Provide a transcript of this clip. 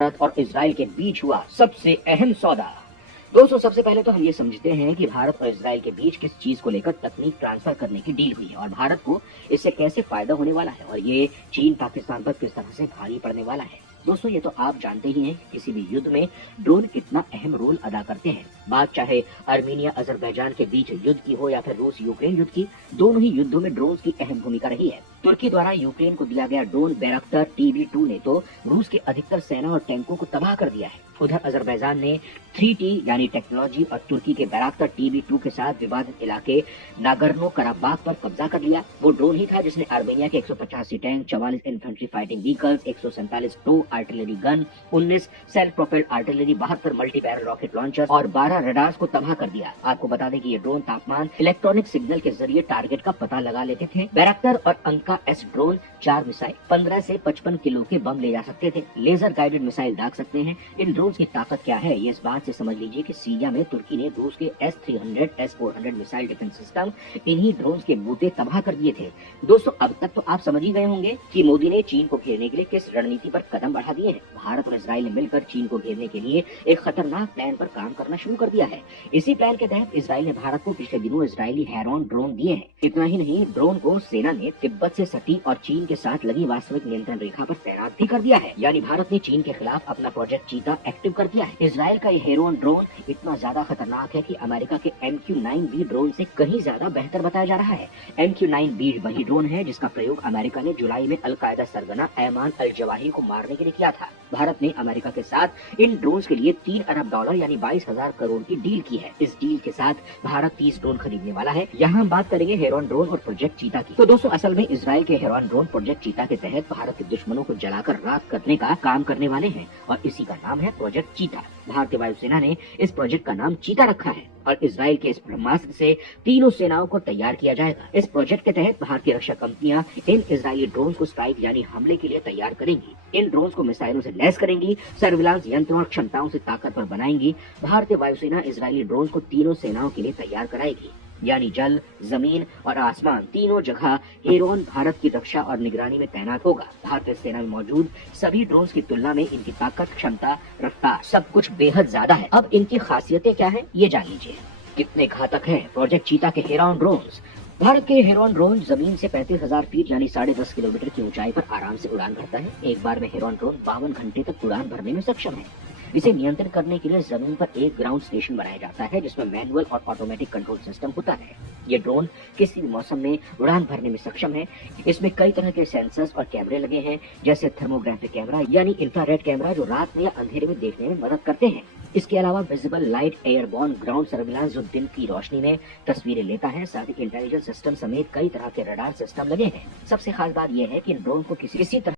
भारत और इजराइल के बीच हुआ सबसे अहम सौदा। दोस्तों, सबसे पहले तो हम ये समझते हैं कि भारत और इजराइल के बीच किस चीज को लेकर तकनीक ट्रांसफर करने की डील हुई है और भारत को इससे कैसे फायदा होने वाला है और ये चीन पाकिस्तान पर किस तरह से भारी पड़ने वाला है। दोस्तों, ये तो आप जानते ही हैं कि किसी भी युद्ध में ड्रोन कितना अहम रोल अदा करते हैं। बात चाहे अर्मीनिया अजरबैजान के बीच युद्ध की हो या फिर रूस यूक्रेन युद्ध की, दोनों ही युद्धों में ड्रोन की अहम भूमिका रही है। तुर्की द्वारा यूक्रेन को दिया गया ड्रोन बैरक्टर TB2 ने तो रूस के अधिकतर सेना और टैंकों को तबाह कर दिया है। उधर अजरबैजान ने 3T यानी टेक्नोलॉजी और तुर्की के बैरक्टर TB2 के साथ विवादित इलाके नागर्नो कराबाख पर कब्जा कर लिया। वो ड्रोन ही था जिसने आर्मेनिया के 185 tank, 44 infantry fighting vehicles, 147 towed artillery gun, 19 self propelled artillery, 72 multi barrel rocket launcher और 12 रडार्स को तबाह कर दिया। आपको बता दें कि ये ड्रोन तापमान इलेक्ट्रॉनिक सिग्नल के जरिए टारगेट का पता लगा लेते थे। बैरक्टर और अंका S ड्रोन 4 मिसाइल, 15 से 55 किलो के बम ले जा सकते थे, लेजर गाइडेड मिसाइल दाग सकते हैं। इन ड्रोन की ताकत क्या है ये इस बात से समझ लीजिए कि सीरिया में तुर्की ने रूस के S-300, S-400 missile defence system इन्हीं ड्रोन के बूते तबाह कर दिए थे। दोस्तों, अब तक तो आप समझ ही गए होंगे कि मोदी ने चीन को घेरने के लिए किस रणनीति पर कदम बढ़ा दिए हैं। भारत और इजराइल ने मिलकर चीन को घेरने के लिए एक खतरनाक प्लान पर काम करना शुरू कर दिया है। इसी प्लान के तहत इजराइल ने भारत को पिछले दिनों इजरायली हेरॉन ड्रोन दिए हैं। इतना ही नहीं, ड्रोन को सेना ने तिब्बत से सटी और चीन के साथ लगी वास्तविक नियंत्रण रेखा पर तैनात भी कर दिया है। यानी भारत ने चीन के खिलाफ अपना प्रोजेक्ट चीता एक्टिव कर दिया है। इजराइल का ये हेरॉन ड्रोन इतना ज्यादा खतरनाक है कि अमेरिका के MQ-9B ड्रोन से कहीं ज्यादा बेहतर बताया जा रहा है। MQ-9B वही ड्रोन है जिसका प्रयोग अमेरिका ने जुलाई में अलकायदा सरगना ऐमान अल जवाहिरी को मारने के लिए किया था। भारत ने अमेरिका के साथ इन ड्रोन के लिए $3 अरब यानी 22,000 करोड़ की डील की है। इस डील के साथ भारत 30 ड्रोन खरीदने वाला है। यहाँ हम बात करेंगे हेरॉन ड्रोन और प्रोजेक्ट चीता की। तो दोस्तों, असल में इजराइल के हेरॉन ड्रोन प्रोजेक्ट चीता के तहत भारत के दुश्मनों को जलाकर राख करने का काम करने वाले हैं और इसी का नाम है प्रोजेक्ट चीता। भारतीय वायुसेना ने इस प्रोजेक्ट का नाम चीता रखा है और इजराइल के इस ब्रह्मास्त्र से तीनों सेनाओं को तैयार किया जाएगा। इस प्रोजेक्ट के तहत भारतीय रक्षा कंपनियां इन इजरायली ड्रोन को स्ट्राइक यानी हमले के लिए तैयार करेंगी। इन ड्रोन को मिसाइलों से लैस करेंगी, सर्विलांस यंत्रों और क्षमताओं से ताकतवर बनाएंगी। भारतीय वायुसेना इजरायली ड्रोन को तीनों सेनाओं के लिए तैयार कराएगी, यानी जल, जमीन और आसमान तीनों जगह हेरॉन भारत की रक्षा और निगरानी में तैनात होगा। भारतीय सेना में मौजूद सभी ड्रोन्स की तुलना में इनकी ताकत, क्षमता, रफ्तार सब कुछ बेहद ज्यादा है। अब इनकी खासियतें क्या है ये जान लीजिए। कितने घातक हैं प्रोजेक्ट चीता के हेरॉन ड्रोन्स। भारत के हेरॉन ड्रोन जमीन से 35,000 फीट यानी 10.5 किलोमीटर की ऊंचाई पर आराम से उड़ान भरता है। एक बार में हेरॉन ड्रोन 52 घंटे तक उड़ान भरने में सक्षम है। इसे नियंत्रित करने के लिए जमीन पर एक ग्राउंड स्टेशन बनाया जाता है जिसमें मैनुअल और ऑटोमेटिक कंट्रोल सिस्टम होता है। ये ड्रोन किसी भी मौसम में उड़ान भरने में सक्षम है। इसमें कई तरह के सेंसर्स और कैमरे लगे हैं, जैसे थर्मोग्राफिक कैमरा यानी इंफ्रारेड कैमरा जो रात में या अंधेरे में देखने में मदद करते हैं। इसके अलावा visible light airborne ground surveillance जो दिन की रोशनी में तस्वीरें लेता है। साथ ही इंटेलिजेंस सिस्टम समेत कई तरह के रडार सिस्टम लगे हैं। सबसे खास बात यह है कि इन ड्रोन को किसी तरह